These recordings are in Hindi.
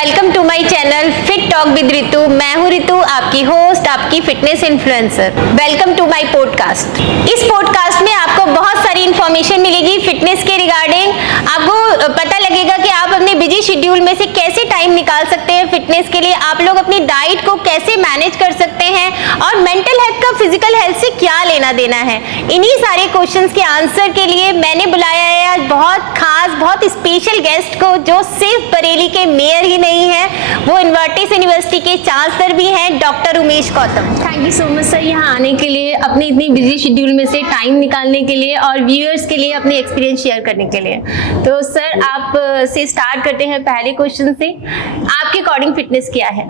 Welcome to my channel fit talk with Ritu. मैं हूं रितु, आपकी होस्ट, आपकी fitness influencer. Welcome to my podcast. इस पॉडकास्ट में आपको बहुत सारी इंफॉर्मेशन मिलेगी फिटनेस के रिगार्डिंग। आपको पता लगेगा कि आप अपने बिजी शेड्यूल में से कैसे टाइम निकाल सकते हैं फिटनेस के लिए, आप लोग अपनी डाइट को कैसे मैनेज कर सकते हैं और मेंटल हेल्थ का फिजिकल हेल्थ से क्या लेना देना है। इन्हीं सारे क्वेश्चंस के आंसर के लिए मैंने बुलाया है आज बहुत खास, बहुत स्पेशल गेस्ट को, जो सिर्फ बरेली के मेयर ही नहीं है, वो इन्वर्टिस यूनिवर्सिटी के चांसलर भी हैं, doctor Umesh Gautam. Thank you so much sir, यहाँ आने के लिए, अपनी इतनी बिजी शेड्यूल में से टाइम निकालने के लिए और व्यूअर्स के लिए अपने एक्सपीरियंस शेयर करने के लिए। तो सर आप से स्टार्ट करते हैं पहले क्वेश्चन से। आपके अकॉर्डिंग फिटनेस क्या है?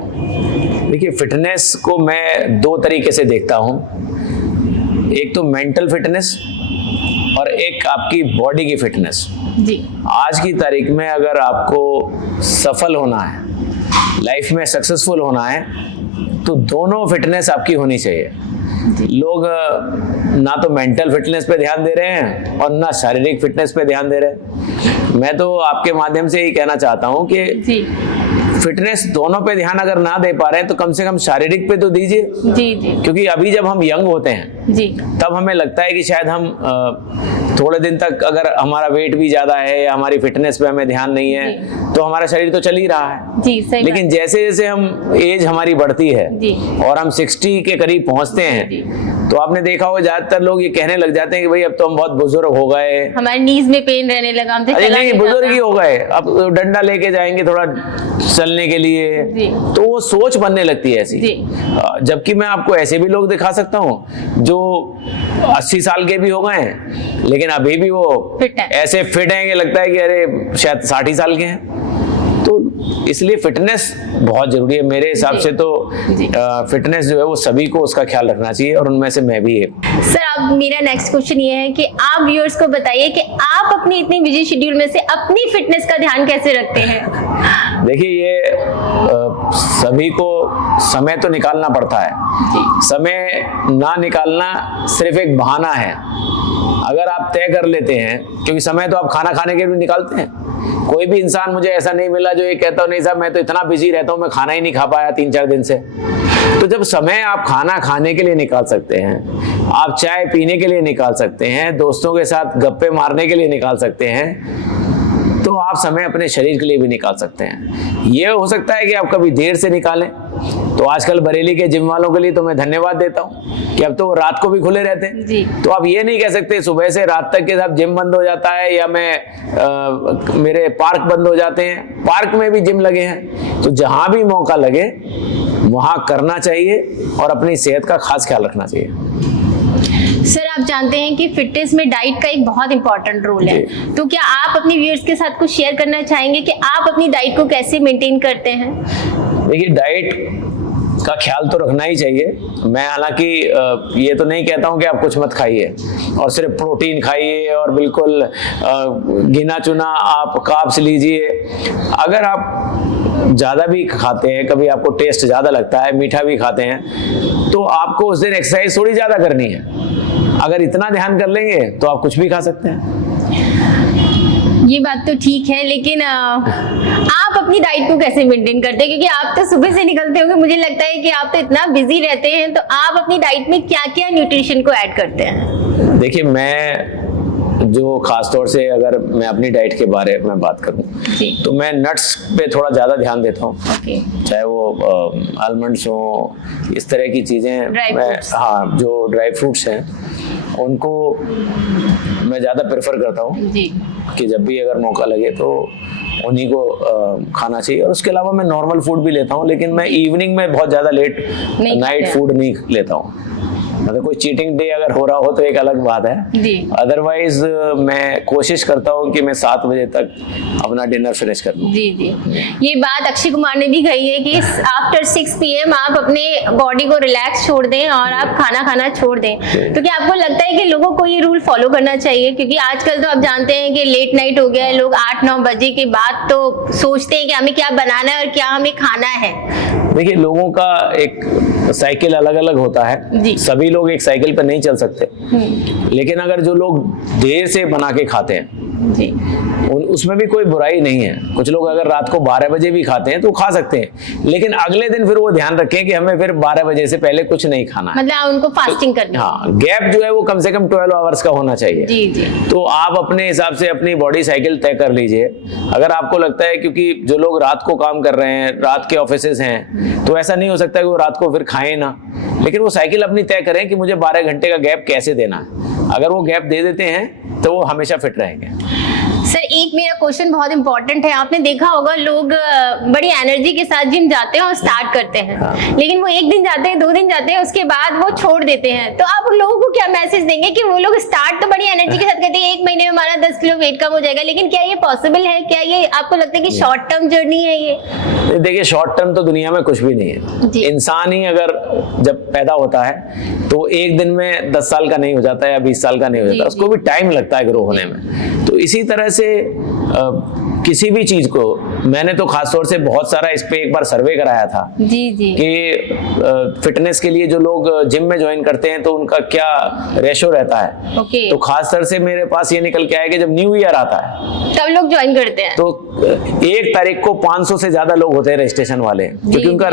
देखिए, फिटनेस को मैं दो तरीके से देखता हूँ। एक तो मेंटल फिटनेस और एक आपकी बॉडी की फिटनेस। जी। आज की तारीख में अगर आपको सफल होना है, लाइफ में सक्सेसफुल होना है, तो दोनों फिटनेस आपकी होनी चाहिए। लोग ना तो मेंटल फिटनेस पे ध्यान दे रहे हैं और ना शारीरिक फिटनेस पे ध्यान दे रहे हैं। मैं तो आपके माध्यम से ही कहना चाहता हूँ कि जी। फिटनेस दोनों पे ध्यान अगर ना दे पा रहे हैं तो कम से कम शारीरिक पे तो दीजिए। जी जी। क्योंकि अभी जब हम यंग होते हैं जी, तब हमें लगता है कि शायद हम थोड़े दिन तक अगर हमारा वेट भी ज्यादा है या हमारी फिटनेस पे हमें ध्यान नहीं है तो हमारा शरीर तो चल ही रहा है। जी, सही लेकिन जैसे जैसे हम एज हमारी बढ़ती है जी। और हम 60 के करीब पहुंचते हैं जी। तो आपने देखा होगा ज्यादातर लोग ये कहने लग जाते हैं कि भाई अब तो हम बहुत बुजुर्ग हो गए, हमारे नीज में पेन रहने लगा, हमसे अरे चला नहीं, नहीं बुजुर्ग ही जाता। हो गए, अब डंडा लेके जाएंगे थोड़ा चलने के लिए, जी। तो वो सोच बनने लगती है ऐसी। जी। जबकि मैं आपको ऐसे भी लोग दिखा सकता हूँ जो 80 साल के भी हो गए हैं लेकिन अभी भी वो फिट है। ऐसे फिट हैं कि लगता है कि अरे शायद 60 साल के हैं। तो इसलिए फिटनेस बहुत जरूरी है मेरे हिसाब से। तो फिटनेस जो है वो सभी को उसका ख्याल रखना चाहिए और उनमें से मैं भी एक। सर अब मेरा नेक्स्ट क्वेश्चन ये है कि आप व्यूअर्स को बताइए कि आप अपनी इतनी बिजी शेड्यूल में से अपनी फिटनेस का ध्यान कैसे रखते हैं? देखिए, ये सभी को समय तो निकालना पड़ता है। समय ना निकालना सिर्फ एक बहाना है। अगर आप तय कर लेते हैं, क्योंकि समय तो आप खाना खाने के लिए निकालते हैं। कोई भी इंसान मुझे ऐसा नहीं मिला जो ये कहता हो नहीं साहब मैं तो इतना बिजी रहता हूँ, मैं खाना ही नहीं खा पाया 3-4 दिन से। तो जब समय आप खाना खाने के लिए निकाल सकते हैं, आप चाय पीने के लिए निकाल सकते हैं, दोस्तों के साथ गप्पे मारने के लिए निकाल सकते हैं, तो आप समय अपने शरीर के लिए भी निकाल सकते हैं। ये हो सकता है कि आप कभी देर से निकालें। तो आजकल बरेली के जिम वालों के लिए तो मैं धन्यवाद देता हूँ कि अब तो रात को भी खुले रहते हैं। जी। तो आप ये नहीं कह सकते सुबह से रात तक के साथ जिम बंद हो जाता है या मेरे पार्क बंद हो जाते हैं। पार्क में भी जिम लगे हैं, तो जहां भी मौका लगे वहां करना चाहिए और अपनी सेहत का खास ख्याल रखना चाहिए। सर आप जानते हैं कि फिटनेस में डाइट का एक बहुत इंपॉर्टेंट रोल है, तो क्या आप अपने व्यूअर्स के साथ कुछ शेयर करना चाहेंगे कि आप अपनी डाइट को कैसे मेंटेन करते हैं? देखिए, डाइट का ख्याल तो रखना ही चाहिए। मैं हालांकि ये तो नहीं कहता हूं कि आप कुछ मत खाइए और सिर्फ प्रोटीन खाइए और बिल्कुल गिना चुना आप कार्ब्स लीजिए। अगर आप ज़्यादा भी खाते हैं, कभी आपको टेस्ट ज़्यादा लगता है, मीठा भी खाते हैं, तो आपको उस दिन एक्सरसाइज थोड़ी ज़्यादा करनी है। अगर इतना ध्यान कर लेंगे तो आप कुछ भी खा सकते हैं। ये बात तो ठीक है, लेकिन आप अपनी डाइट को कैसे मेंटेन करते हैं? क्योंकि आप तो सुबह से निकलते होंगे, मुझे लगता है कि आप तो इतना बिजी रहते हैं, तो आप अपनी डाइट में क्या क्या न्यूट्रिशन को ऐड करते हैं? देखिए, मैं जो खास तौर से अगर मैं अपनी डाइट के बारे में बात करूं तो मैं नट्स पे थोड़ा ज़्यादा ध्यान देता हूँ। चाहे वो आलमंड्स हो, इस तरह की चीज़ें मैं, हाँ, जो ड्राई फ्रूट्स हैं उनको मैं ज़्यादा प्रेफर करता हूँ कि जब भी अगर मौका लगे तो उन्हीं को खाना चाहिए। और उसके अलावा मैं नॉर्मल फूड भी लेता हूँ, लेकिन मैं इवनिंग में बहुत ज़्यादा लेट नाइट फूड नहीं लेता हूँ। मतलब कोई चीटिंग डे अगर हो रहा हो तो एक अलग बात है। अदरवाइज मैं कोशिश करता हूँ कि मैं 7 बजे तक अपना डिनर फिनिश कर दूँ। जी जी, ये बात अक्षय कुमार ने भी कही है कि आफ्टर 6 PM आप अपने बॉडी को रिलैक्स छोड़ दें और आप खाना खाना छोड़ दें। तो क्या आपको लगता है कि लोगों को ये रूल फॉलो करना चाहिए? क्योंकि आजकल तो आप जानते हैं कि लेट नाइट हो गया है, लोग 8-9 बजे के बाद तो सोचते हैं कि हमें क्या बनाना है और क्या हमें खाना है। देखिए, लोगों का एक साइकिल अलग अलग होता है, सभी लोग एक साइकिल पर नहीं चल सकते। लेकिन अगर जो लोग देर से बना के खाते हैं जी। उसमें भी कोई बुराई नहीं है। कुछ लोग अगर रात को 12 बजे भी खाते हैं तो खा सकते हैं, लेकिन अगले दिन फिर वो ध्यान रखें कि हमें फिर 12 बजे से पहले कुछ नहीं खाना है। मतलब उनको फास्टिंग करनी है। हाँ, गैप जो है वो कम से कम 12 आवर्स का होना चाहिए। जी जी। तो आप अपने हिसाब से अपनी बॉडी साइकिल तय कर लीजिए। अगर आपको लगता है, क्योंकि जो लोग रात को काम कर रहे हैं, रात के ऑफिसेज हैं, तो ऐसा नहीं हो सकता कि वो रात को फिर खाएं ना, लेकिन वो साइकिल अपनी तय करें कि मुझे 12 घंटे का गैप कैसे देना है। अगर वो गैप दे देते हैं तो वो हमेशा फिट रहेंगे। सर एक मेरा क्वेश्चन बहुत इंपॉर्टेंट है। आपने देखा होगा लोग बड़ी एनर्जी के साथ जिम जाते हैं और स्टार्ट करते हैं, हाँ। लेकिन वो 1 दिन जाते हैं, 2 दिन जाते हैं, उसके बाद वो छोड़ देते हैं। तो आप उन लोगों को क्या मैसेज देंगे कि वो लोग स्टार्ट तो बड़ी एनर्जी के साथ करते हैं, 1 महीने में हमारा 10 किलो वेट कम हो जाएगा, लेकिन क्या ये पॉसिबल है? क्या ये आपको लगता है कि शॉर्ट टर्म जर्नी है ये? देखिए, शॉर्ट टर्म तो दुनिया में कुछ भी नहीं है। इंसान ही अगर जब पैदा होता है तो 1 दिन में 10 साल का नहीं हो जाता है या 20 साल का नहीं हो जाता, उसको भी टाइम लगता है ग्रो होने में। तो इसी तरह से किसी भी चीज को, मैंने तो खासतौर से बहुत सारा इस पे एक बार सर्वे कराया था जी जी कि फिटनेस के लिए जो लोग जिम में ज्वाइन करते हैं तो उनका क्या रेशो रहता है। ओके। तो खासतौर से मेरे पास ये निकल के आया कि जब न्यू ईयर आता है तब लोग ज्वाइन करते हैं। तो 1 तारीख को 500 से ज्यादा लोग होते हैं रजिस्ट्रेशन वाले, क्योंकि उनका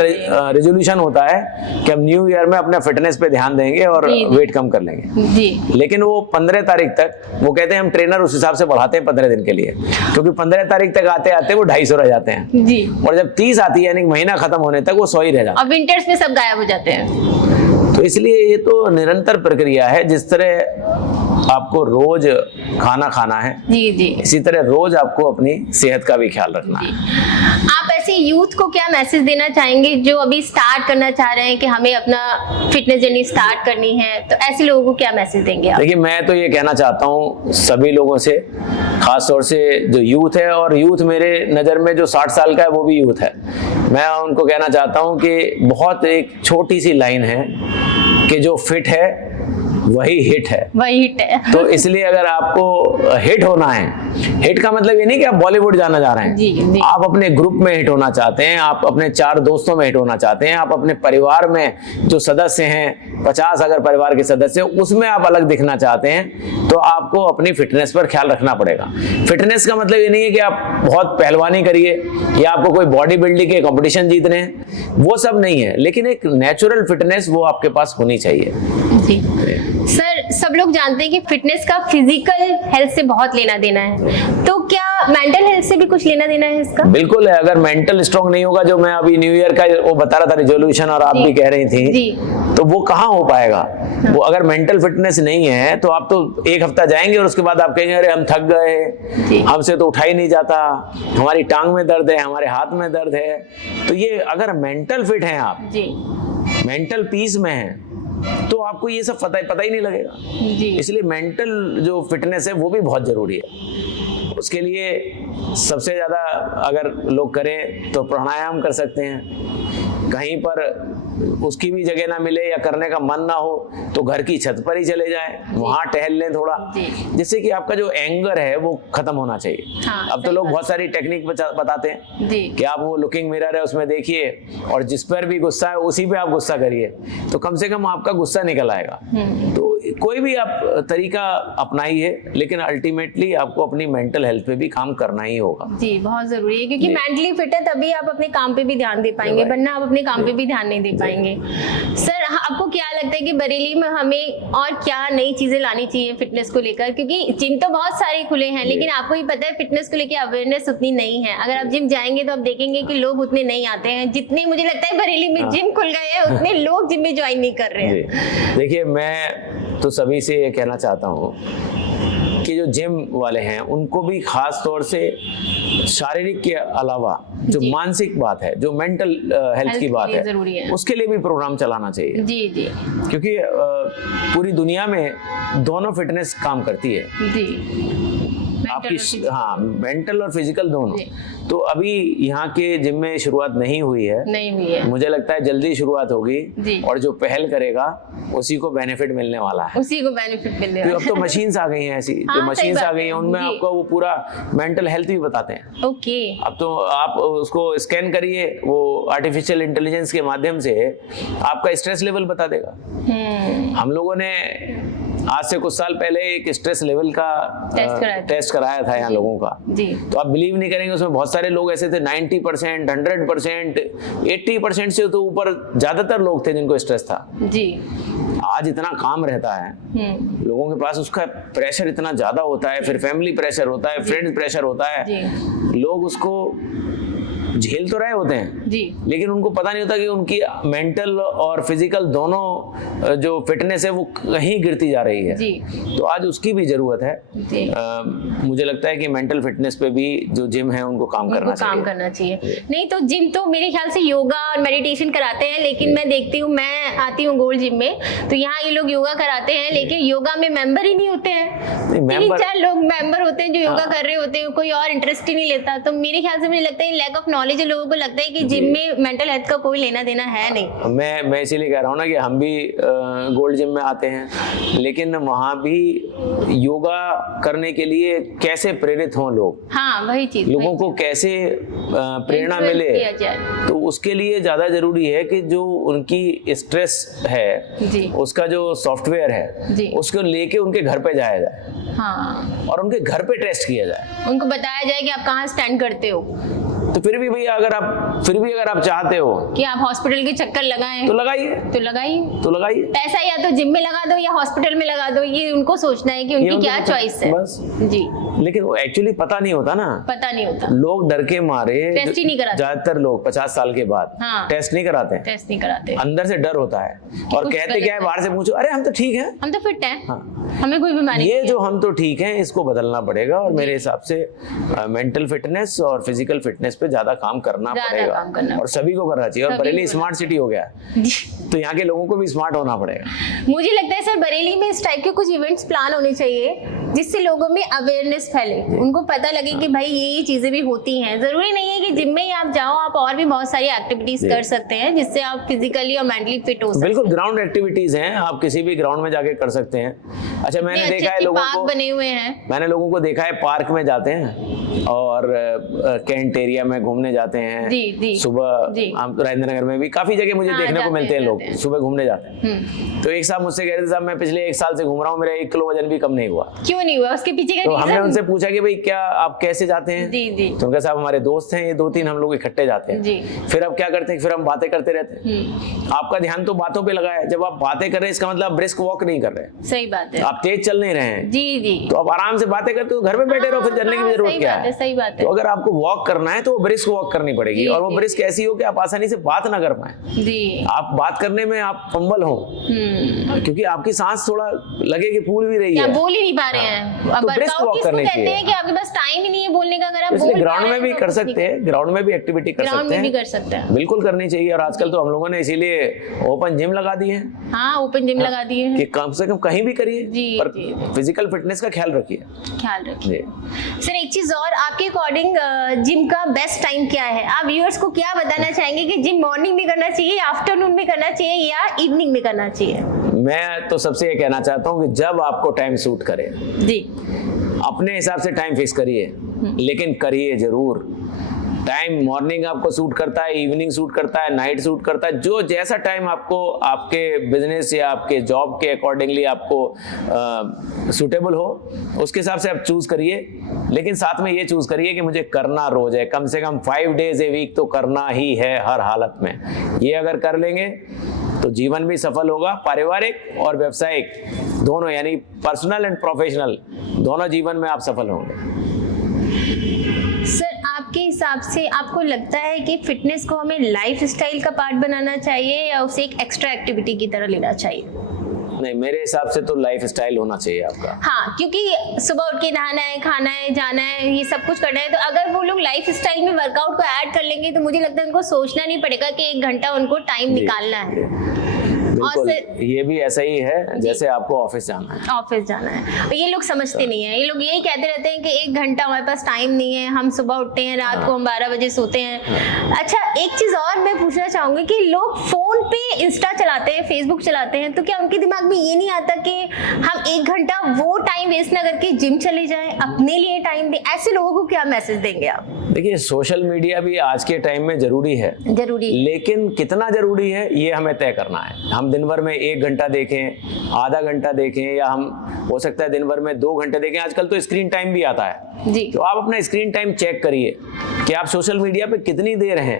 रेजोल्यूशन होता है कि हम न्यू ईयर में अपने फिटनेस पे ध्यान देंगे और वेट कम कर लेंगे। जी। लेकिन वो 15 तारीख तक वो कहते हैं हम ट्रेनर उस हिसाब से बढ़ाते हैं 15 दिन के लिए, क्योंकि 15 तारीख तक आते आते वो 250 रह जाते हैं जी। और जब 30 आती है यानी महीना खत्म होने तक वो 100 ही रह जाते हैं। और विंटर्स में सब गायब हो जाते हैं। तो इसलिए ये तो निरंतर प्रक्रिया है। जिस तरह आपको रोज खाना है, जी जी, इसी तरह रोज आपको अपनी सेहत का भी ख्याल रखना है। आप ऐसे यूथ को क्या मैसेज देना चाहेंगे जो अभी स्टार्ट करना चाह रहे हैं कि हमें अपना फिटनेस जर्नी स्टार्ट करनी है, तो ऐसे लोगों को क्या मैसेज देंगे आप? देखिए, मैं तो ये कहना चाहता हूँ सभी लोगों से, खास तौर से जो यूथ है, और यूथ मेरे नज़र में जो 60 साल का है वो भी यूथ है, मैं उनको कहना चाहता हूँ कि बहुत एक छोटी सी लाइन है कि जो फिट है वही हिट है। वही हिट है। तो इसलिए अगर आपको हिट होना है, हिट का मतलब ये नहीं कि आप बॉलीवुड जाना जा रहे हैं। जी, जी। आप अपने ग्रुप में हिट होना चाहते हैं, आप अपने 4 दोस्तों में हिट होना चाहते हैं, आप अपने परिवार में जो सदस्य हैं 50 अगर परिवार के सदस्य उसमें आप अलग दिखना चाहते हैं, तो आपको अपनी फिटनेस पर ख्याल रखना पड़ेगा। फिटनेस का मतलब ये नहीं है कि आप बहुत पहलवानी करिए या आपको कोई बॉडी बिल्डिंग के कॉम्पिटिशन जीतने हैं, वो सब नहीं है, लेकिन एक नेचुरल फिटनेस वो आपके पास होनी चाहिए। जी सर, सब लोग जानते हैं कि फिटनेस का फिजिकल हेल्थ से बहुत लेना देना है, तो क्या मेंटल हेल्थ से भी कुछ लेना देना है इसका? बिल्कुल है। अगर मेंटल स्ट्रांग नहीं होगा, जो मैं अभी न्यू ईयर का वो बता रहा था रेजोल्यूशन, और आप भी कह रही थी जी, तो वो कहाँ हो पाएगा? वो अगर मेंटल फिटनेस नहीं है तो आप तो 1 हफ्ता जाएंगे और उसके बाद आप कहेंगे अरे हम थक गए, हमसे तो उठा ही नहीं जाता, हमारी टांग में दर्द है, हमारे हाथ में दर्द है। तो ये अगर मेंटल फिट हैं आप जी, मेंटल पीस में है, तो आपको ये सब पता ही नहीं लगेगा जी। इसलिए मेंटल जो फिटनेस है वो भी बहुत जरूरी है। उसके लिए सबसे ज्यादा अगर लोग करें तो प्राणायाम कर सकते हैं। कहीं पर उसकी भी जगह ना मिले या करने का मन ना हो तो घर की छत पर ही चले जाएं, वहां टहल लें थोड़ा, जिससे कि आपका जो एंगर है वो खत्म होना चाहिए। हाँ, अब तो लोग बहुत सारी टेक्निक बताते हैं कि आप वो लुकिंग मिरर है उसमें देखिए और जिस पर भी गुस्सा है उसी पे आप गुस्सा करिए, तो कम से कम आपका गुस्सा निकल आएगा। तो कोई भी आप तरीका अपनाइए, लेकिन अल्टीमेटली आपको अपनी मेंटल हेल्थ पे भी काम करना ही होगा जी। बहुत जरूरी है, क्योंकि मेंटली फिट है तभी आप अपने काम पे भी ध्यान दे पाएंगे, वरना आप अपने काम पे भी ध्यान नहीं दे पाएंगे। सर, आपको क्या लगता है कि बरेली में हमें और क्या नई चीजें लानी चाहिए फिटनेस को लेकर? क्योंकि जिम तो बहुत सारे खुले हैं, लेकिन आपको ही पता है फिटनेस को लेकर अवेयरनेस उतनी नहीं है। अगर आप जिम जाएंगे तो आप देखेंगे कि लोग उतने नहीं आते हैं जितने मुझे लगता है बरेली में जिम खुल गए हैं, उतने लोग जिम में ज्वाइन नहीं कर रहे हैं। देखिए, मैं तो सभी से ये कहना चाहता हूँ कि जो जिम वाले हैं उनको भी खास तौर से शारीरिक के अलावा जो मानसिक बात है, जो मेंटल हेल्थ की बात है, उसके लिए भी प्रोग्राम चलाना चाहिए जी जी। क्योंकि पूरी दुनिया में दोनों फिटनेस काम करती है जी, आपकी हाँ मेंटल और फिजिकल दोनों। तो अभी यहाँ के जिम में शुरुआत नहीं हुई है, मुझे लगता है जल्दी शुरुआत होगी, और जो पहल करेगा उसी को बेनिफिट मिलने वाला है, उसी को बेनिफिट मिलने वाला है। अब तो मशीन्स आ गई हैं ऐसी, जो मशीन्स आ गई हैं उनमें आपको वो पूरा मेंटल हेल्थ भी बताते हैं। ओके, अब तो आप उसको स्कैन करिए, वो आर्टिफिशियल इंटेलिजेंस के माध्यम से आपका स्ट्रेस लेवल बता देगा। हम लोगों ने आज से कुछ साल पहले एक स्ट्रेस लेवल का टेस्ट कराया था यहाँ लोगों का जी। तो आप बिलीव नहीं करेंगे, उसमें बहुत सारे लोग ऐसे थे 90%, 100%, 80% से तो ऊपर ज्यादातर लोग थे जिनको स्ट्रेस था जी। आज इतना काम रहता है लोगों के पास, उसका प्रेशर इतना ज्यादा होता है, फिर फैमिली प्रेशर होता है, फ्रेंड्स प्रेशर होता है, लोग उसको झेल तो रहे होते हैं जी, लेकिन उनको पता नहीं होता कि उनकी मेंटल और फिजिकल दोनों जो फिटनेस है वो कहीं गिरती जा रही है जी। तो आज उसकी भी जरूरत है जी। मुझे लगता है कि मेंटल फिटनेस पे भी जो जिम है उनको काम करना चाहिए। नहीं तो जिम तो मेरे ख्याल से योगा और मेडिटेशन कराते हैं, लेकिन मैं देखती हूँ, मैं आती हूँ गोल्ड जिम में, तो यहाँ ये लोग योगा कराते हैं लेकिन योगा में मेंबर ही नहीं होते हैं। 3-4 लोग मेंबर होते हैं जो योगा कर रहे होते हैं, कोई और इंटरेस्ट ही नहीं लेता। तो मेरे ख्याल से मुझे लगता है लैक ऑफ नॉलेज है, लोगों को लगता है कि जिम में मेंटल हेल्थ का कोई लेना देना है नहीं। मैं इसीलिए कह रहा हूँ ना कि हम भी गोल्ड जिम में आते हैं, लेकिन वहाँ भी योगा करने के लिए कैसे प्रेरित हों लोग, हाँ वही चीज, लोगों को कैसे प्रेरणा मिले, तो उसके लिए ज्यादा जरूरी है कि जो उनकी स्ट्रेस है जी, उसका जो सॉफ्टवेयर है जी, उसको लेके उनके घर पे जाया जाए, हाँ, और उनके घर पे टेस्ट किया जाए, उनको बताया जाए कि आप कहाँ स्टैंड करते हो। तो फिर भी भैया अगर आप चाहते हो कि आप हॉस्पिटल के चक्कर लगाएं तो लगाइए, तो लगाइए पैसा या तो जिम में लगा दो या हॉस्पिटल में लगा दो, ये उनको सोचना है कि उनकी क्या चॉइस है बस जी। लेकिन वो एक्चुअली पता नहीं होता ना, पता नहीं होता, लोग डर के मारे टेस्ट ही नहीं कराते, ज्यादातर लोग 50 साल के बाद टेस्ट नहीं कराते, अंदर से डर होता है और कहते क्या है, बाहर से पूछो अरे हम तो ठीक है, हम तो फिट हैं, हमें कोई बीमारी नहीं है। ये जो हम तो ठीक है इसको बदलना पड़ेगा और मेरे हिसाब से मेंटल फिटनेस और फिजिकल फिटनेस पे ज्यादा काम करना पड़ेगा और सभी को करना चाहिए। और बरेली स्मार्ट सिटी हो गया तो यहाँ के लोगों को भी स्मार्ट होना पड़ेगा। मुझे लगता है सर बरेली में इस टाइप के कुछ इवेंट्स प्लान होने चाहिए जिससे लोगों में अवेयरनेस फैले, उनको पता लगे कि भाई ये चीजें भी होती हैं। जरूरी नहीं है कि जिम में ही आप जाओ, आप और भी बहुत सारी एक्टिविटीज कर सकते हैं जिससे आप फिजिकली और मेंटली फिट हो सकते हैं। बिल्कुल ग्राउंड एक्टिविटीज हैं, आप किसी भी ग्राउंड में जाके कर सकते हैं। अच्छा मैंने देखा है लोगों को, बने हुए हैं, मैंने लोगों को देखा है पार्क में जाते हैं और कैंट एरिया में घूमने जाते हैं जी, सुबह हम राजेंद्र नगर में भी काफी जगह मुझे देखने को मिलते हैं, लोग सुबह घूमने जाते हैं। तो एक साहब मुझसे कह रहे थे साहब मैं पिछले 1 साल से घूम रहा हूँ, मेरा 1 किलो वजन भी कम नहीं हुआ। क्यों नहीं हुआ, उसके पीछे का तो हमने उनसे पूछा कि भाई क्या आप कैसे जाते हैं, तो उनका साहब हमारे दोस्त हैं, ये 2-3 हम लोग इकट्ठे जाते हैं। फिर अब क्या करते हैं, फिर हम बातें करते रहते हैं। आपका ध्यान तो बातों पे लगा है, जब आप बातें कर रहे हैं इसका मतलब ब्रिस्क वॉक नहीं कर रहे, सही बात है, आप तेज चल नहीं रहे हैं जी, तो आप आराम से बातें करते हो, घर में बैठे रहो, फिर चलने की जरूरत क्या है। सही बात है। तो अगर आपको वॉक करना है तो वो ब्रिस्क वॉक करनी पड़ेगी और वो ब्रिस्क ऐसी हो कि आप आसानी से बात ना कर पाए जी, आप बात करने में आप फंबल हो क्योंकि आपकी सांस थोड़ा लगे कि फूल भी रही है, बोल ही नहीं पा रहे हैं। तो ब्रिस्क वॉक करनी चाहिए कि आपके पास टाइम ही नहीं है बोलने का, अगर आप इसलिए ग्राउंड में भी कर सकते हैं, ग्राउंड में भी एक्टिविटी कर सकते हैं, बिल्कुल करनी चाहिए। और आजकल तो हम लोगों ने इसीलिए ओपन जिम लगा दी है, ओपन जिम लगा दी है कि कम से कम कहीं भी करिए पर फिजिकल फिटनेस का ख्याल रखिए। सर एक चीज और, आपके अकॉर्डिंग जिम का बेस्ट टाइम क्या है? आप व्यूअर्स को क्या बताना चाहेंगे कि जिम मॉर्निंग में करना चाहिए, आफ्टरनून में करना चाहिए या इवनिंग में करना चाहिए? मैं तो सबसे ये कहना चाहता हूँ कि जब आपको टाइम सूट करे जी, अपने हिसाब से टाइम फिक्स करिए, लेकिन करिए जरूर। टाइम मॉर्निंग आपको सूट करता है, इवनिंग सूट करता है, नाइट सूट करता है, जो जैसा टाइम आपको आपके बिजनेस या आपके जॉब के अकॉर्डिंगली आपको सूटेबल हो उसके हिसाब से आप चूज करिए। लेकिन साथ में ये चूज करिए कि मुझे करना रोज है, कम से कम 5 days ए वीक तो करना ही है हर हालत में। ये अगर कर लेंगे तो जीवन भी सफल होगा, पारिवारिक और व्यावसायिक दोनों, यानी पर्सनल एंड प्रोफेशनल दोनों जीवन में आप सफल होंगे। सर आपके हिसाब से आपको लगता है कि फिटनेस को हमें लाइफ स्टाइल का पार्ट बनाना चाहिए या उसे एक एक्स्ट्रा एक्टिविटी की तरह लेना चाहिए? नहीं, मेरे हिसाब से तो लाइफ स्टाइल होना चाहिए आपका। हाँ, क्योंकि सुबह उठ के नहाना है, खाना है, जाना है, ये सब कुछ करना है, तो अगर वो लोग लाइफ स्टाइल में वर्कआउट को ऐड कर लेंगे तो मुझे लगता है उनको सोचना नहीं पड़ेगा कि 1 घंटा उनको टाइम निकालना है। बिल्कुल, ये भी ऐसा ही है जैसे आपको ऑफिस जाना है। ये लोग समझते नहीं है, ये लोग यही कहते रहते हैं कि 1 घंटा हमारे पास टाइम नहीं है, हम सुबह उठते हैं, रात को हम 12 बजे सोते हैं। अच्छा, एक चीज और मैं पूछना चाहूंगी कि लोग फोन पे इंस्टा चलाते हैं, फेसबुक चलाते हैं, तो क्या उनके दिमाग में ये नहीं आता कि हम 1 घंटा वो टाइम वेस्ट ना करके जिम चले जाएं, अपने लिए टाइम दें? ऐसे लोगों को क्या मैसेज देंगे आप? देखिए, सोशल मीडिया भी आज के टाइम में जरूरी है, लेकिन कितना जरूरी है ये हमें तय करना है। हम हम दिन भर में 1 घंटा देखें, आधा घंटा देखें, या हम हो सकता है दिन भर में 2 घंटे देखें। आजकल तो स्क्रीन टाइम भी आता है जी। तो आप अपना स्क्रीन टाइम चेक करिए कि आप सोशल मीडिया पे कितनी देर हैं।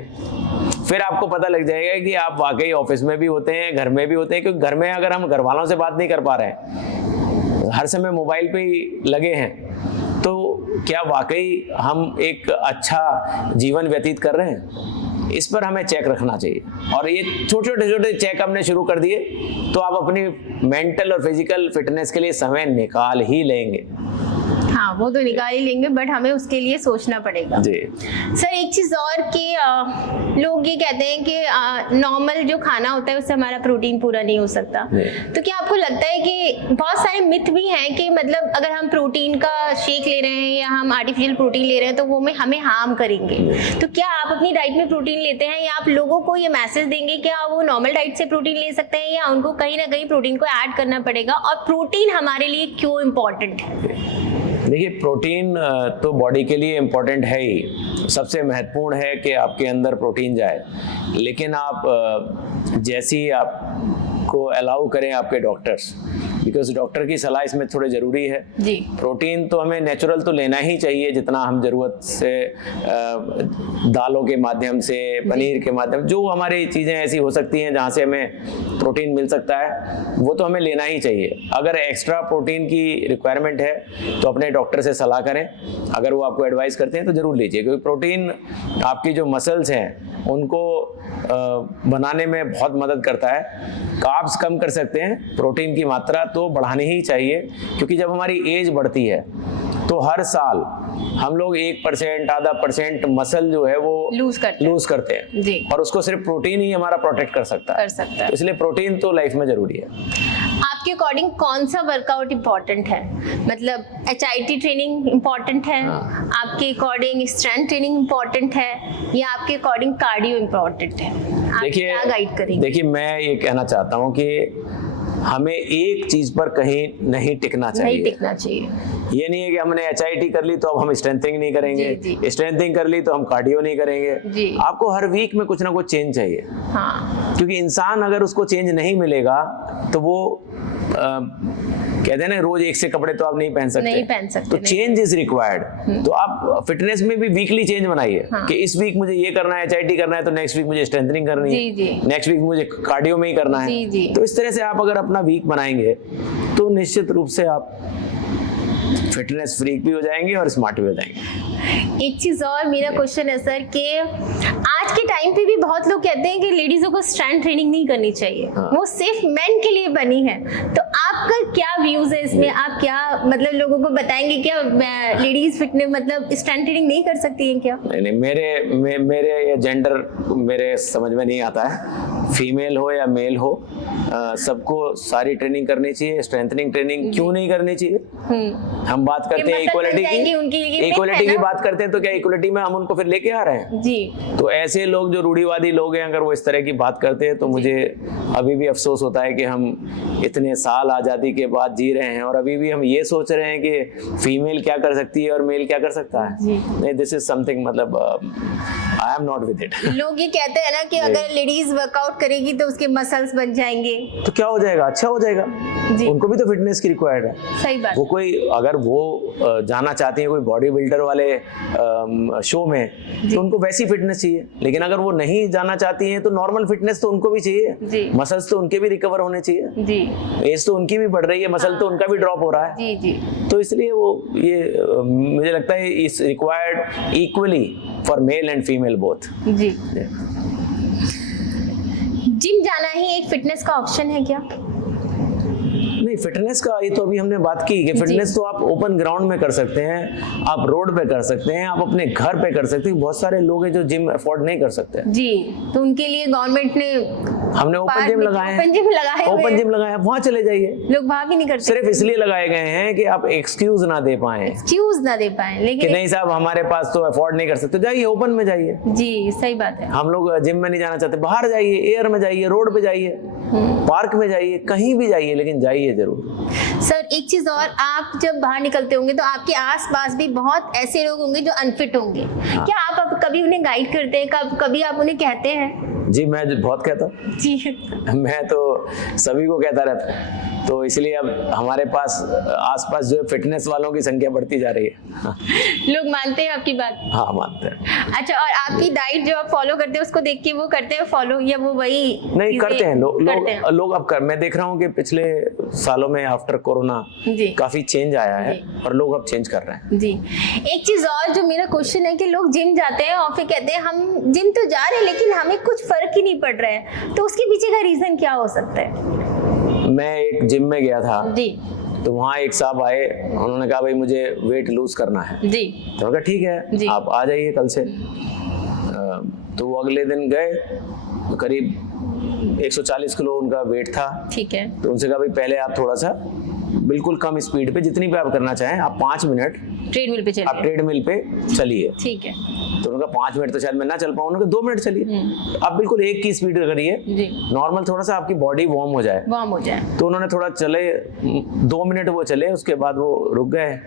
फिर आपको पता लग जाएगा कि आप वाकई ऑफिस में भी होते हैं, घर में भी होते हैं। क्योंकि घर में अगर हम घर वालों से बात नहीं कर पा रहे हैं, हर समय मोबाइल पे ही लगे हैं, तो क्या वाकई हम एक अच्छा जीवन व्यतीत कर रहे हैं? इस पर हमें चेक रखना चाहिए। और ये छोटे छोटे चेक हमने शुरू कर दिए तो आप अपनी मेंटल और फिजिकल फिटनेस के लिए समय निकाल ही लेंगे। हाँ, वो तो निकाल ही लेंगे, बट हमें उसके लिए सोचना पड़ेगा जी। सर एक चीज और कि लोग ये कहते हैं कि नॉर्मल जो खाना होता है उससे हमारा प्रोटीन पूरा नहीं हो सकता, तो क्या आपको लगता है कि बहुत सारे मिथ भी हैं कि मतलब अगर हम प्रोटीन का शेक ले रहे हैं या हम आर्टिफिशियल प्रोटीन ले रहे हैं तो वो हमें हार्म करेंगे? तो क्या आप अपनी डाइट में प्रोटीन लेते हैं, या आप लोगों को ये मैसेज देंगे कि वो नॉर्मल डाइट से प्रोटीन ले सकते हैं, या उनको कहीं ना कहीं प्रोटीन को ऐड करना पड़ेगा? और प्रोटीन हमारे लिए क्यों इम्पोर्टेंट है? देखिए, प्रोटीन तो बॉडी के लिए इम्पोर्टेंट है ही, सबसे महत्वपूर्ण है कि आपके अंदर प्रोटीन जाए। लेकिन आप जैसे ही आपको अलाउ करें आपके डॉक्टर्स, बिकॉज डॉक्टर की सलाह इसमें थोड़ी ज़रूरी है जी। प्रोटीन तो हमें नेचुरल तो लेना ही चाहिए, जितना हम ज़रूरत से दालों के माध्यम से, पनीर के माध्यम, जो हमारी चीज़ें ऐसी हो सकती हैं जहाँ से हमें प्रोटीन मिल सकता है, वो तो हमें लेना ही चाहिए। अगर एक्स्ट्रा प्रोटीन की रिक्वायरमेंट है तो अपने डॉक्टर से सलाह करें। अगर वो आपको एडवाइस करते हैं तो ज़रूर लीजिए, क्योंकि प्रोटीन आपकी जो मसल्स हैं उनको बनाने में बहुत मदद करता है। कार्ब्स कम कर सकते हैं, प्रोटीन की मात्रा तो बढ़ानी ही चाहिए, क्योंकि जब हमारी एज बढ़ती है तो हर साल हम लोग 1% आधा % मसल जो है वो लूज करते हैं जी। और उसको सिर्फ प्रोटीन ही हमारा प्रोटेक्ट कर सकता है। तो इसलिए प्रोटीन तो लाइफ में जरूरी है। आपके अकॉर्डिंग कौन सा वर्कआउट इम्पोर्टेंट है? मतलब HIIT ट्रेनिंग इम्पोर्टेंट है, आपके अकॉर्डिंग स्ट्रेंथ ट्रेनिंग इम्पोर्टेंट है, या आपके अकॉर्डिंग कार्डियो इम्पोर्टेंट है? आप क्या गाइड करेंगे? देखिए, मैं ये कहना चाहता हूँ कि हमें एक चीज पर कहीं नहीं टिकना चाहिए। ये नहीं है कि हमने HIIT कर ली तो अब हम स्ट्रेंथिंग नहीं करेंगे, स्ट्रेंथिंग कर ली तो हम कार्डियो नहीं करेंगे। आपको हर वीक में कुछ ना कुछ चेंज चाहिए। क्योंकि इंसान अगर उसको चेंज नहीं मिलेगा तो वो कहते हैं ना, रोज एक से कपड़े तो आप नहीं पहन सकते, तो चेंज इज रिक्वायर्ड। तो आप फिटनेस में भी वीकली चेंज बनाइए कि इस वीक मुझे ये करना है, HIIT करना है, तो नेक्स्ट वीक मुझे स्ट्रेंथनिंग करनी है, नेक्स्ट वीक मुझे कार्डियो में ही करना है। तो इस तरह से आप अगर अपना वीक बनाएंगे तो निश्चित रूप से आप फिटनेस फ्रीक भी हो जाएंगे और स्मार्ट भी हो जाएंगे। एक चीज और मेरा क्वेश्चन है सर कि आज के टाइम पे भी बहुत लोग कहते हैं कि लेडीजों को स्ट्रेंथ ट्रेनिंग नहीं करनी चाहिए, वो सिर्फ मेन के लिए बनी है। तो आपका क्या व्यूज है इसमें? आप क्या मतलब लोगों को बताएंगे, क्या लेडीज फिटनेस मतलब स्ट्रेंथ ट्रेनिंग नहीं कर सकती हैं क्या? नहीं, मेरे ये जेंडर मेरे समझ में नहीं आता है। फीमेल हो या मेल हो, सबको सारी ट्रेनिंग करनी चाहिए। स्ट्रेंथनिंग ट्रेनिंग क्यों नहीं करनी चाहिए? हम बात करते हैं इक्वलिटी की बात करते हैं, तो क्या इक्वलिटी में हम उनको फिर लेके आ रहे हैं? जी। तो ऐसे लोग जो रूढ़िवादी लोग हैं, अगर वो इस तरह की बात करते हैं तो मुझे अभी भी अफसोस होता है कि हम इतने साल आज़ादी के बाद जी रहे हैं और अभी भी हम ये सोच रहे हैं कि फीमेल क्या कर सकती है और मेल क्या कर सकता है। नहीं, दिस इज समथिंग, मतलब I am not with it. लोग ये कहते हैं ना कि अगर लेडीज वर्कआउट करेगी तो उसके मसल्स बन जाएंगे, तो क्या हो जाएगा? अच्छा हो जाएगा। उनको भी तो फिटनेस की रिक्वायर्ड है। सही बात। वो कोई अगर वो जाना चाहती है कोई बॉडी बिल्डर वाले शो में, तो उनको वैसी फिटनेस चाहिए। लेकिन अगर वो नहीं जाना चाहती हैं तो नॉर्मल फिटनेस तो उनको भी चाहिए। मसल्स तो उनके भी रिकवर होने चाहिए जी। एज तो उनकी भी बढ़ रही है, मसल तो उनका भी ड्रॉप हो रहा है जी जी। तो इसलिए वो ये मुझे लगता है is required equally for male and female both जी। जिम जाना ही एक फिटनेस का ऑप्शन है क्या? नहीं, फिटनेस का ये तो अभी हमने बात की कि फिटनेस तो आप ओपन ग्राउंड में कर सकते हैं, आप रोड पे कर सकते हैं, आप अपने घर पे कर सकते हैं। बहुत सारे लोग हैं जो जिम अफोर्ड नहीं कर सकते जी, तो उनके लिए गवर्नमेंट ने हमने ओपन जिम लगाए हैं, ओपन जिम लगाए हैं, वहाँ चले जाइए। लोग वहाँ भी नहीं करते, सिर्फ इसलिए लगाए गए हैं कि आप एक्सक्यूज ना दे पाए, लेकिन कि नहीं साहब हमारे पास तो अफोर्ड नहीं कर सकते, जाइए ओपन में जाइए जी। सही बात है। हम लोग जिम में नहीं जाना चाहते, बाहर जाइए, एयर में जाइए, रोड पे जाइए, पार्क में जाइए, कहीं भी जाइए, लेकिन जाइए जरूर। सर एक चीज और, आप जब बाहर निकलते होंगे तो आपके आसपास भी बहुत ऐसे लोग होंगे जो अनफिट होंगे। क्या आप कभी उन्हें गाइड करते हैं? कभी आप उन्हें कहते हैं जी मैं बहुत कहता हूँ जी। मैं तो सभी को कहता रहता हूँ, तो इसलिए अब हमारे पास आसपास जो है फिटनेस वालों की संख्या बढ़ती जा रही है। लोग मानते हैं आपकी बात? हाँ मानते हैं। अच्छा, और आपकी डाइट जो आप फॉलो करते हैं उसको देख के वो करते हैं फॉलो, या वो वही नहीं चीजें करते हैं करते हैं? लोग अब मैं देख रहा हूँ कि पिछले सालों में आफ्टर कोरोना जी। काफी चेंज आया है जी। और लोग अब चेंज कर रहे हैं। जी। एक चीज और जो मेरा क्वेश्चन है कि लोग जिम जाते हैं और फिर कहते हैं हम जिम तो जा रहे हैं लेकिन हमें कुछ फर्क ही नहीं पड़ रहा है, तो उसके पीछे का रीजन क्या हो सकता है? मैं एक जिम में गया था जी। तो वहाँ एक साहब आए, उन्होंने कहा भाई मुझे वेट लूज करना है। जी। तो मैंने कहा ठीक है आप आ जाइए कल से। तो वो अगले दिन गए, तो करीब 140 किलो उनका वेट था। ठीक है। तो उनसे कहा भाई पहले आप थोड़ा सा बिल्कुल कम स्पीड पे, जितनी पे आप करना चाहें, आप 5 मिनट ट्रेडमिल पे आप चलिए। ट्रेडमिल पे चलिए। ठीक है। तो उन्होंने कहा 5 मिनट तो शायद मैं ना चल पाऊँ, उन्होंने कहा 2 मिनट चलिए। आप बिल्कुल 1 की स्पीड करिए, जी। नॉर्मल, थोड़ा सा आपकी बॉडी वार्म हो जाए। वार्म हो जाए। तो उन्होंने थोड़ा चले, 2 मिनट वो चले, उसके बाद वो रुक गए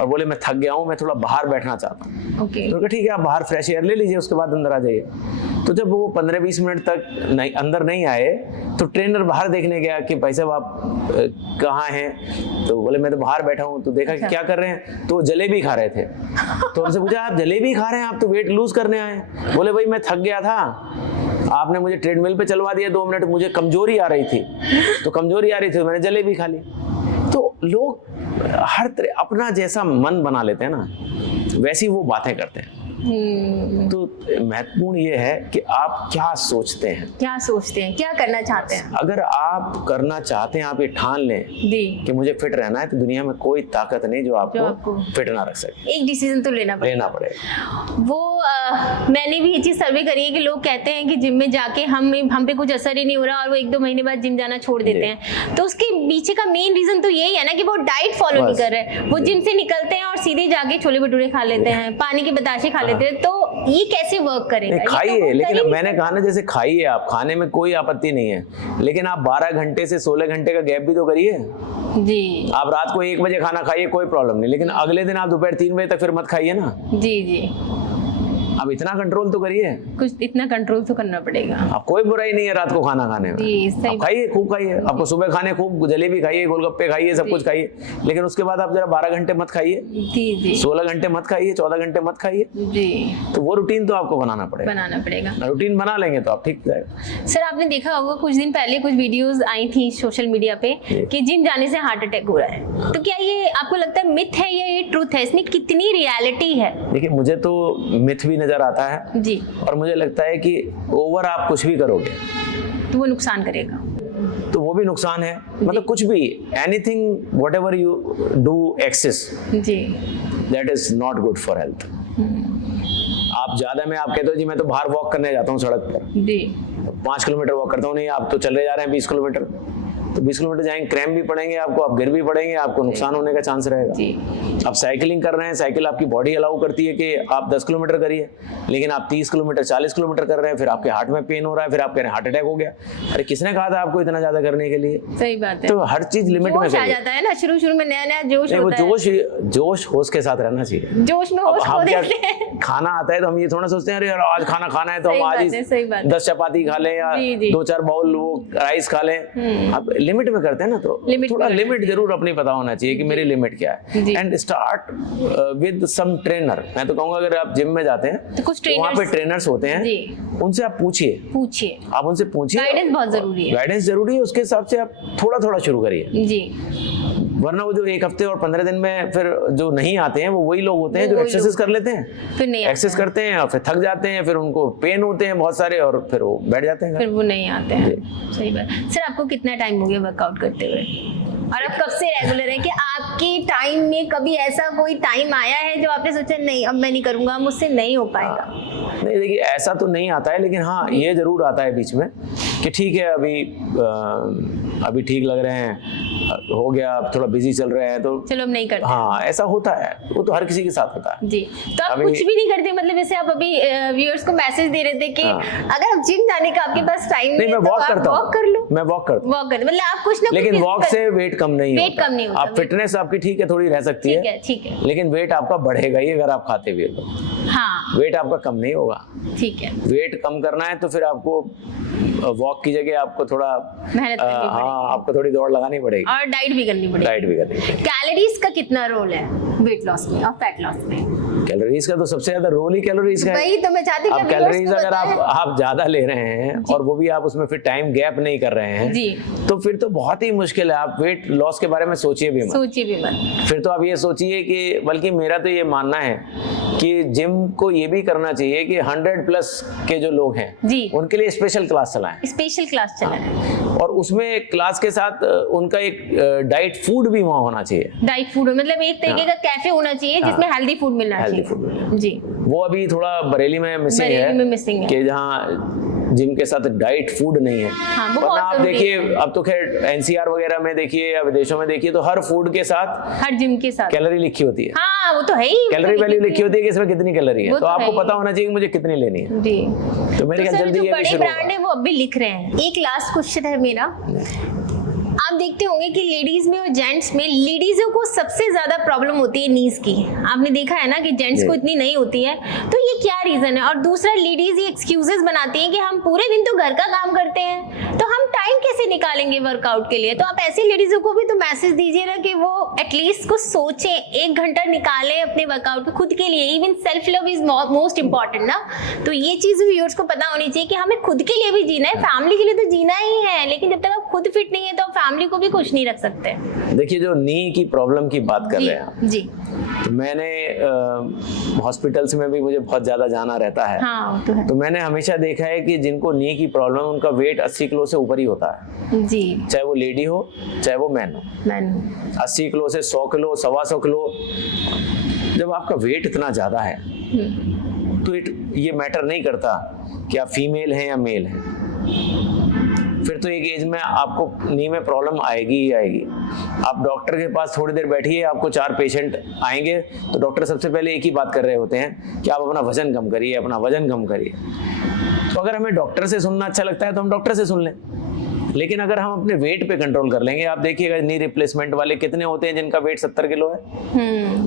और बोले मैं थक गया हूँ, मैं थोड़ा बाहर बैठना चाहता हूँ। ओके। तो ठीक है आप बाहर फ्रेश एयर ले लीजिए, उसके बाद अंदर आ जाइए। तो जब वो 15-20 मिनट तक नहीं अंदर नहीं आए तो ट्रेनर बाहर देखने गया कि भाई साहब आप कहाँ हैं? तो बोले मैं तो बाहर बैठा हूँ। तो देखा कि क्या कर रहे हैं, तो जलेबी खा रहे थे। तो उनसे पूछा आप जलेबी खा रहे हैं, आप तो वेट लूज करने आए? बोले भाई मैं थक गया था, आपने मुझे ट्रेडमिल पे चलवा दिया 2 मिनट, मुझे कमजोरी आ रही थी, तो कमजोरी आ रही थी तो मैंने जलेबी खा ली। तो लोग हर तरह अपना जैसा मन बना लेते हैं ना, वैसी वो बातें करते हैं। तो महत्वपूर्ण ये है कि आप क्या सोचते हैं, क्या सोचते हैं, क्या करना चाहते हैं। अगर आप करना चाहते हैं, आप ये ठान लें जी। कि मुझे फिट रहना है, तो दुनिया में कोई ताकत नहीं जो आपको फिट ना रख सके। एक डिसीजन तो लेना पड़ेगा। वो मैंने भी ये चीज सर्वे करी है कि लोग कहते हैं कि जिम में जाके हम पे कुछ असर ही नहीं हो रहा और वो 1-2 महीने बाद जिम जाना छोड़ देते हैं। तो उसके पीछे का मेन रीजन तो यही है ना कि वो डाइट फॉलो नहीं कर रहे, वो जिम से निकलते हैं और सीधे जाके छोले भटूरे खा लेते हैं, पानी के बताशे खा लेते हैं। तो ये कैसे वर्क करेगा? खाइए, लेकिन मैंने कहा ना, जैसे खाइए, आप खाने में कोई आपत्ति नहीं है, लेकिन आप 12 घंटे से 16 घंटे का गैप भी तो करिए। जी। आप रात को 1 बजे खाना खाइए, कोई प्रॉब्लम नहीं, लेकिन अगले दिन आप दोपहर 3 बजे तक फिर मत खाइए ना। जी जी। अब इतना कंट्रोल तो करिए, कुछ इतना कंट्रोल तो करना पड़ेगा। अब कोई बुराई नहीं है रात को खाना खाने में। जी, सही। खाइए, खूब खाइए, आपको सुबह खाने खूब जलेबी खाइए, गोलगप्पे खाइए, सब कुछ खाइए, लेकिन उसके बाद आप जरा 12 घंटे मत खाइए। जी जी। 16 घंटे मत खाइए, 14 घंटे मत खाइए। जी। तो वो रूटीन तो आपको बनाना पड़ेगा। रूटीन बना लेंगे तो आप ठीक जाएगा। सर आपने देखा होगा कुछ दिन पहले कुछ वीडियोस आई थी सोशल मीडिया पे कि जिम जाने से हार्ट अटैक हो रहा है, तो क्या ये आपको लगता है मिथ है या ये ट्रूथ है? इसमें कितनी रियलिटी है? देखिए मुझे तो मिथ भी नजर आता है जी, और मुझे लगता है कि ओवर आप कुछ भी करोगे तो वो नुकसान करेगा, तो वो भी नुकसान है। मतलब कुछ भी, anything whatever you do excess, जी, that is not good for health. आप ज्यादा में आप कहते हो जी मैं तो बाहर वॉक करने जाता हूँ सड़क पर, जी, 5 किलोमीटर वॉक करता हूँ, नहीं आप तो चले जा रहे हैं 20 किलोमीटर, तो 20 किलोमीटर जाएंगे, क्रैम्प भी पड़ेंगे आपको, आप गिर भी पड़ेंगे, आपको नुकसान होने का चांस रहेगा। आप साइकिलिंग कर रहे हैं, साइकिल आपकी बॉडी अलाउ करती है कि आप 10 किलोमीटर करिए, लेकिन आप 30 किलोमीटर 40 किलोमीटर कर रहे हैं, फिर आपके हार्ट में पेन हो रहा है, फिर आप कह रहे हैं हार्ट अटैक हो गया। अरे किसने कहा था आपको इतना ज्यादा करने के लिए? सही बात है। तो हर चीज लिमिट में आ जाता है ना, शुरू में नया जोश होता है। वो जोश होश के साथ रहना चाहिए। जोश में होश खो देते हैं। खाना आता है तो हम ये थोड़ा सोचते हैं अरे यार आज खाना खाना है तो हम आज 10 चपाती खा लें या 2-4 बाउल वो राइस खा लें। आप लिमिट में करते हैं ना, तो थोड़ा लिमिट जरूर अपनी पता होना चाहिए कि मेरी लिमिट क्या है। And start with some trainer. मैं तो कहूँगा अगर आप जिम में जाते हैं तो वहाँ पे ट्रेनर्स होते हैं, उनसे आप पूछिए, आप उनसे पूछिए। गाइडेंस बहुत जरूरी है, गाइडेंस जरूरी है, उसके हिसाब से आप थोड़ा शुरू करिए जी। वरना वो जो 1 हफ्ते और 15 दिन में फिर जो नहीं आते हैं वो वही लोग होते हैं जो एक्सरसाइज कर लेते हैं, फिर नहीं एक्सरसाइज करते हैं और फिर थक जाते हैं, फिर उनको पेन होते हैं बहुत सारे और फिर वो बैठ जाते हैं, फिर वो नहीं आते हैं। सही बात। सर आपको कितना टाइम हो गया वर्कआउट करते हुए और आप कब से रेगुलर है कि आपके टाइम में कभी ऐसा कोई टाइम आया है जो आपने सोचा नहीं अब मैं नहीं करूंगा, मुझसे नहीं हो पाएगा? नहीं देखिए ऐसा तो नहीं आता है, लेकिन हाँ ये जरूर आता है बीच में कि ठीक है अभी अभी ठीक लग रहे हैं, हो गया, अब थोड़ा बिजी चल रहे हैं तो चलो अब नहीं करते। हाँ, ऐसा होता है, वो तो हर किसी के साथ होता है जी। तो आप अभी- कुछ भी नहीं करते, मतलब जैसे आप अभी व्यूअर्स को मैसेज दे रहे थे कि अगर आप जिम जाने का आपके पास टाइम नहीं, मैं वॉक करता हूँ, वॉक कर लो। मैं वॉक करता हूँ, वॉक कर, मतलब आप कुछ ना कुछ लेकिन वॉक physical- से वेट कम नहीं वेट होता। कम नहीं होता, आप फिटनेस आपकी ठीक है, थोड़ी रह सकती ठीक है, ठीक है। लेकिन वेट आपका बढ़ेगा ही अगर आप खाते भी हो तो। हाँ वेट आपका कम नहीं होगा। ठीक है, वेट कम करना है तो फिर आपको वॉक की जगह आपको थोड़ा मेहनत करनी पड़ेगी। हाँ, आपको थोड़ी दौड़ लगानी पड़ेगी, और डाइट भी करनी पड़ेगी। डाइट भी करनी पड़ेगी। कैलोरीज का कितना रोल है वेट लॉस में और फैट लॉस में? कैलोरीज का तो सबसे ज्यादा रोल ही कैलोरीज का है। वही तो मैं चाहती हूँ अब कि कैलोरीज viewers को अगर बताएं। आप ज्यादा ले रहे हैं और वो भी आप उसमें फिर टाइम गैप नहीं कर रहे हैं जी। तो फिर तो बहुत ही मुश्किल है। आप वेट लॉस के बारे में सोचिए भी मत। सोचिए भी मत। फिर तो आप ये सोचिए कि, बल्कि मेरा तो ये मानना है कि जिम को ये भी करना चाहिए कि 100+ के जो लोग हैं जी। उनके लिए स्पेशल क्लास चलाएं, स्पेशल क्लास चला है। और उसमें क्लास के साथ उनका एक डाइट फूड भी वहाँ होना चाहिए। डाइट फूड मतलब एक तरीके का कैफे होना चाहिए जिसमें हेल्दी फूड मिलना हेल्दी चाहिए। फूड मिलना। जी। वो अभी थोड़ा बरेली में मिसिंग बरेली है, में missing है। कि जहाँ जिम के साथ डाइट फूड नहीं है। हाँ, वो वरना बहुत आप जरूरी देखिए, है। अब तो खैर एनसीआर वगैरह में देखिए या विदेशों में देखिए तो हर फूड के साथ हर जिम के साथ कैलोरी लिखी होती है। हाँ वो तो है ही। कैलोरी वैल्यू लिखी होती है कि इसमें कितनी कैलोरी है, वो तो तो आपको है पता ही। होना चाहिए कि मुझे कितनी लेनी है। जी। तो मेरे तो ख्याल सर जल्दी जो ये भी बड़े शुरू ब्रांड होगा। है वो अब भी लिख रहे हैं। एक लास्ट क्वेश्चन है मेरा, आप देखते होंगे कि लेडीज में और जेंट्स में, लेडीजों को सबसे ज्यादा प्रॉब्लम होती है नीज की। आपने देखा है ना कि जेंट्स को इतनी नहीं होती है, तो ये क्या रीजन है? और दूसरा, लेडीज ये एक्सक्यूजेस बनाती हैं कि हम पूरे दिन तो घर का काम करते हैं, तो हम टाइम कैसे निकालेंगे वर्कआउट के लिए? तो आप ऐसी लेडीजों को भी तो मैसेज दीजिए ना कि वो एटलीस्ट कुछ सोचें, 1 घंटा निकालें अपने वर्कआउट पे खुद के लिए। Even self love is most important ना। तो ये चीज व्यूअर्स को पता होनी चाहिए कि हमें खुद के लिए भी जीना है, फैमिली के लिए तो जीना ही है, लेकिन जब तक आप खुद फिट नहीं है तो आप फैमिली को भी खुश नहीं रख सकते। देखिए, जो नी की प्रॉब्लम की बात कर जी, रहे हैं, जी। तो मैंने हॉस्पिटल्स में भी मुझे बहुत ज्यादा जाना रहता है। हाँ वो तो है। तो मैंने हमेशा देखा है कि जिनको नी की प्रॉब्लम, उनका वेट 80 किलो से ऊपर ही होता है, जी। चाहे वो लेडी हो चाहे वो मैन हो। मैंने 80 किलो से 100 किलो, 125 किलो। जब आपका वेट इतना ज्यादा है तो ये मैटर नहीं करता कि आप फीमेल हैं या मेल हैं, फिर तो एक एज में आपको नी में प्रॉब्लम आएगी ही आएगी। आप डॉक्टर के पास थोड़ी देर बैठिए, आपको 4 पेशेंट आएंगे तो डॉक्टर सबसे पहले एक ही बात कर रहे होते हैं कि आप अपना वजन कम करिए, अपना वजन कम करिए। तो अगर हमें डॉक्टर से सुनना अच्छा लगता है तो हम डॉक्टर से सुन लें, लेकिन अगर हम अपने वेट पे कंट्रोल कर लेंगे, आप देखिएगा नी रिप्लेसमेंट वाले कितने होते हैं जिनका वेट 70 किलो है,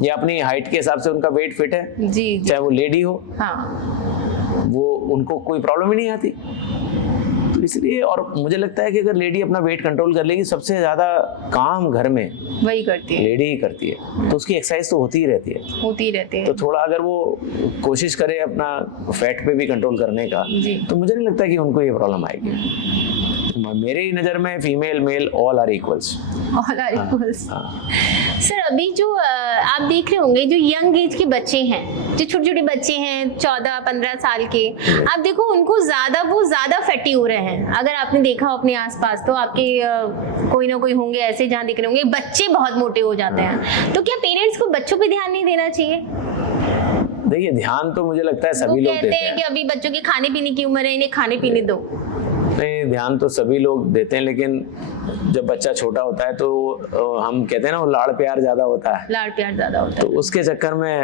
या अपनी हाइट के हिसाब से उनका वेट फिट है, जी, जी। चाहे वो लेडी हो, हाँ वो उनको कोई प्रॉब्लम ही नहीं आती। तो इसलिए, और मुझे लगता है कि अगर लेडी अपना वेट कंट्रोल कर लेगी, सबसे ज्यादा काम घर में वही करती है, लेडी ही करती है, तो उसकी एक्सरसाइज तो होती ही रहती है। होती रहती है। तो थोड़ा अगर वो कोशिश करे अपना फैट पे भी कंट्रोल करने का, जी। तो मुझे नहीं लगता कि उनको ये प्रॉब्लम आएगी। मेरी नज़र में female male all are equals. All are equals. Sir अभी जो आप देख रहे होंगे, जो यंग एज के बच्चे हैं, जो छोटे छोटे बच्चे हैं 14-15 साल के, आप देखो उनको वो ज्यादा फैटी हो रहे हैं। अगर आपने देखा हो अपने आसपास तो आपके कोई ना कोई होंगे ऐसे जहाँ दिख रहे होंगे, बच्चे बहुत मोटे हो जाते हैं। तो क्या पेरेंट्स को बच्चों पे ध्यान नहीं देना चाहिए? देखिए, ध्यान तो मुझे लगता है वो सभी लोग कहते देते हैं कि हैं। अभी बच्चों की खाने पीने की उम्र है, इन्हें खाने पीने दो। नहीं, ध्यान तो सभी लोग देते हैं, लेकिन जब बच्चा छोटा होता है तो हम कहते हैं ना, वो लाड़ प्यार ज्यादा होता है, लाड़ प्यार ज्यादा होता तो उसके चक्कर में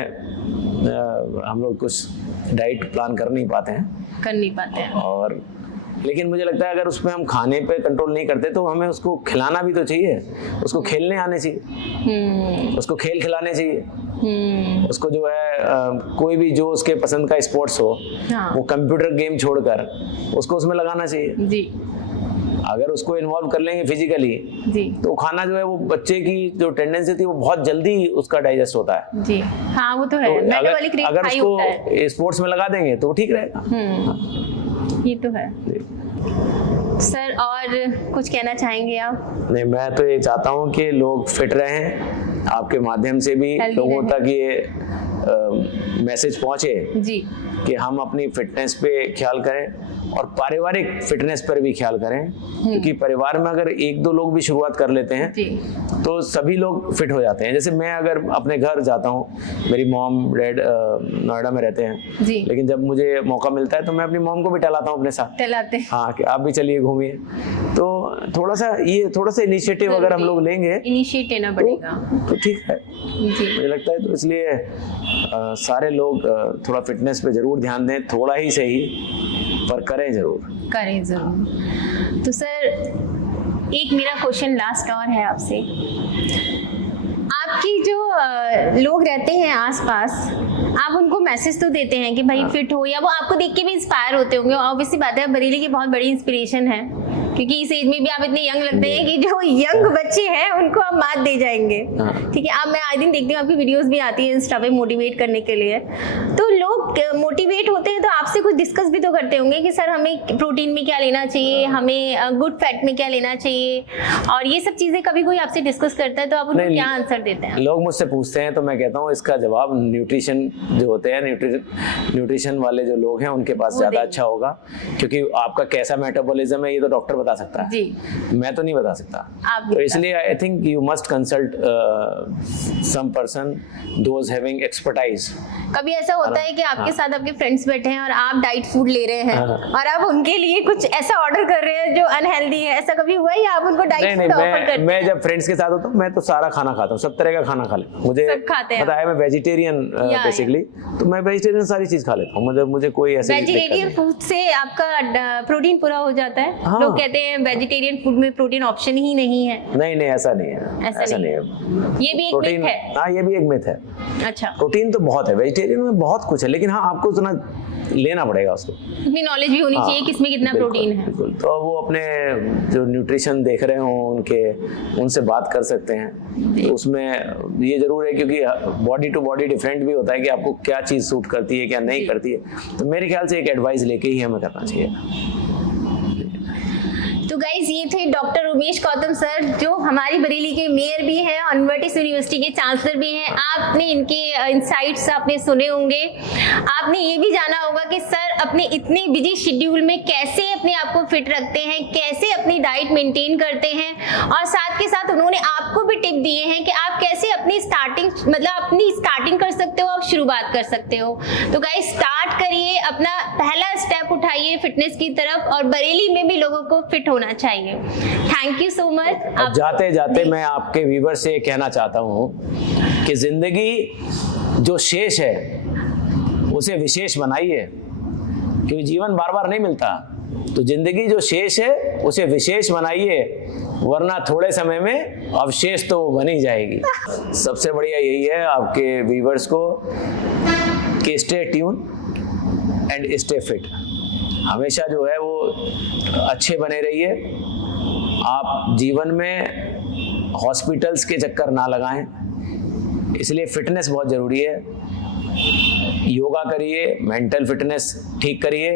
हम लोग कुछ डाइट प्लान कर नहीं पाते हैं। है, कर नहीं पाते हैं। और लेकिन मुझे लगता है अगर उसमें हम खाने पे कंट्रोल नहीं करते तो हमें उसको खिलाना भी तो चाहिए, उसको खेलने आने चाहिए, उसको खेल खिलाने चाहिए, उसको जो है कोई भी जो उसके पसंद का स्पोर्ट्स हो, हाँ। वो कंप्यूटर गेम छोड़कर उसको उसमें लगाना चाहिए। जी, अगर उसको इन्वॉल्व कर लेंगे फिजिकली, जी, तो खाना जो है वो बच्चे की जो टेंडेंसी होती है वो बहुत जल्दी उसका डाइजेस्ट होता है। जी। हाँ वो तो है, तो मेटाबॉलिक रेट अगर हाई होता है। उसको स्पोर्ट्स में लगा देंगे तो वो ठीक रहेगा। ये तो है। सर और कुछ कहना चाहेंगे आप? नहीं, मैं तो ये चाहता हूँ कि लोग फिट रहें, आपके माध्यम से भी Healthy लोगों रहें। तक ये मैसेज पहुँचे जी, कि हम अपनी फिटनेस पे ख्याल करें और पारिवारिक फिटनेस पर भी ख्याल करें, क्योंकि परिवार में अगर 1-2 लोग भी शुरुआत कर लेते हैं जी, तो सभी लोग फिट हो जाते हैं। जैसे मैं अगर अपने घर जाता हूँ, मेरी मॉम डैड नोएडा में रहते हैं, जी। लेकिन जब मुझे मौका मिलता है तो मैं अपनी मॉम को भी टहलाता हूँ अपने साथ। टहलाते। हाँ, कि आप भी चलिए घूमिए। तो थोड़ा सा इनिशिएटिव अगर हम लोग लेंगे, इनिशिएट लेना पड़ेगा तो ठीक है जी। मुझे लगता है। तो इसलिए सारे लोग थोड़ा फिटनेस पे जरूर ध्यान दें, थोड़ा ही सही पर करें जरूर। तो सर एक मेरा क्वेश्चन लास्ट और है आपसे, आपकी जो लोग रहते हैं आसपास, आप उनको मैसेज तो देते हैं कि भाई फिट हो, या वो आपको देख के भी इंस्पायर होते होंगे? ऑब्वियसली बात है, बरेली की बहुत बड़ी इंस्पिरेशन है, क्योंकि इस एज में भी आप इतने यंग लगते हैं कि जो यंग बच्चे हैं उनको आप मात दे जाएंगे। ठीक है, आप, मैं आई दिन देखती हूँ आपकी वीडियोस भी आती है इंस्टा पे मोटिवेट करने के लिए, तो लोग मोटिवेट होते हैं तो आपसे कुछ डिस्कस भी तो करते होंगे कि सर हमें प्रोटीन में क्या लेना चाहिए, हमें गुड फैट में क्या लेना चाहिए, और ये सब चीजें कभी कोई आपसे डिस्कस करता है तो आप उनको क्या आंसर देते हैं? लोग मुझसे पूछते हैं तो मैं कहता हूँ इसका जवाब न्यूट्रिशन जो होते हैं, न्यूट्रिशन वाले जो लोग हैं उनके पास ज्यादा अच्छा होगा, क्योंकि आपका कैसा मेटाबॉलिज्म है ये तो डॉक्टर बता सकता है जी, मैं तो नहीं बता सकता। तो इसलिए I think you must consult some person those having expertise. कभी ऐसा होता है कि आपके साथ आपके फ्रेंड्स बैठे हैं और आप डाइट फूड ले रहे हैं और आप उनके लिए कुछ ऐसा ऑर्डर कर रहे हैं जो अनहेल्दी है, ऐसा कभी हुआ है या आप उनको डाइट फूड ऑफर करते हैं? मैं जब फ्रेंड्स के साथ होता हूँ मैं तो सारा खाना खाता हूँ, सब तरह का खाना खा लेता हूँ। मुझे पता है मैं वेजिटेरियन बेसिकली, तो मैं वेजिटेरियन सारी चीज खा लेता हूँ, मतलब मुझे कोई ऐसे वेजिटेरियन फूड से आपका प्रोटीन पूरा हो जाता है? लोग कहते हैं वेजिटेरियन फूड में प्रोटीन ऑप्शन ही नहीं है। नहीं ऐसा नहीं है, ऐसा नहीं है, ये भी एक मिथ है। हाँ ये भी एक मिथ है। अच्छा, प्रोटीन तो बहुत है वेजिटेरियन में, बहुत कुछ है, लेकिन हाँ आपको उतना लेना पड़ेगा, उसको इतनी नॉलेज भी होनी चाहिए किसमें कितना प्रोटीन है। बिल्कुल, तो वो अपने जो न्यूट्रिशन देख रहे हो उनसे बात कर सकते हैं। तो उसमें ये जरूर है क्योंकि बॉडी टू बॉडी डिफरेंट भी होता है कि आपको क्या चीज सूट करती है क्या नहीं करती है, तो मेरे ख्याल से एक एडवाइस लेके ही हमें करना चाहिए। तो गाइज ये थे डॉक्टर उमेश गौतम सर, जो हमारी बरेली के मेयर भी हैं और यूनिवर्सिटी यूनिवर्सिटी के चांसलर भी हैं। आपने इनके इंसाइट्स आपने सुने होंगे, आपने ये भी जाना होगा कि सर अपने इतने बिजी शेड्यूल में कैसे अपने आप को फिट रखते हैं, कैसे अपनी डाइट मेंटेन करते हैं, और साथ के साथ उन्होंने आपको भी टिप दिए हैं कि आप कैसे अपनी स्टार्टिंग कर सकते हो, आप शुरुआत कर सकते हो। तो गाइज स्टार्ट करिए, अपना पहला स्टेप उठाइए फिटनेस की तरफ, और बरेली में भी लोगों को फिट होना चाहिए। Thank you so much. अब जाते जाते मैं आपके व्यूअर से कहना चाहता हूँ कि जिंदगी जो शेष है उसे विशेष बनाइए, क्योंकि जीवन बार बार नहीं मिलता। तो जिंदगी जो शेष है उसे विशेष बनाइए, वरना थोड़े समय में अवशेष तो बन ही जाएगी। सबसे बढ़िया यही है आपके व्यूअर्स को कि stay tune and stay fit. हमेशा जो है वो अच्छे बने रहिए। आप जीवन में हॉस्पिटल्स के चक्कर ना लगाएं, इसलिए फिटनेस बहुत ज़रूरी है। योगा करिए, मेंटल फिटनेस ठीक करिए,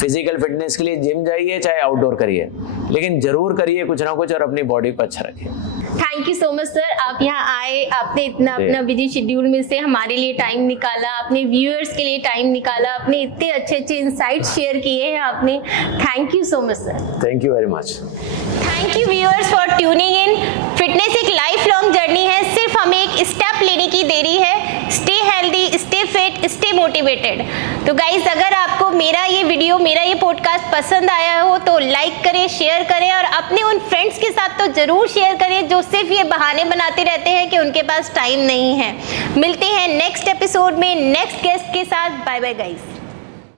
फिजिकल फिटनेस के लिए जिम जाइए चाहे आउटडोर करिए, लेकिन जरूर करिए कुछ ना कुछ और अपनी बॉडी को अच्छा रखिए। Thank you so much sir, आप यहाँ आए, आपने इतना अपना बिजी शेड्यूल में से हमारे लिए टाइम निकाला, अपने व्यूअर्स के लिए टाइम निकाला, अपने इतने अच्छे अच्छे इंसाइट्स शेयर किए हैं आपने। Thank you so much sir. Thank you very much. Thank you viewers for tuning in. Fitness एक लाइफ लॉन्ग जर्नी है, सिर्फ हमें एक स्टेप लेने की देरी है। Stay healthy, stay fit, stay motivated. तो गाइज अगर आपको मेरा ये वीडियो, मेरा ये पॉडकास्ट पसंद आया हो तो लाइक करें, शेयर करें, और अपने उन फ्रेंड्स के साथ तो जरूर शेयर करें जो सिर्फ ये बहाने बनाते रहते हैं कि उनके पास टाइम नहीं है। मिलते हैं नेक्स्ट एपिसोड में नेक्स्ट गेस्ट के साथ। Bye bye guys.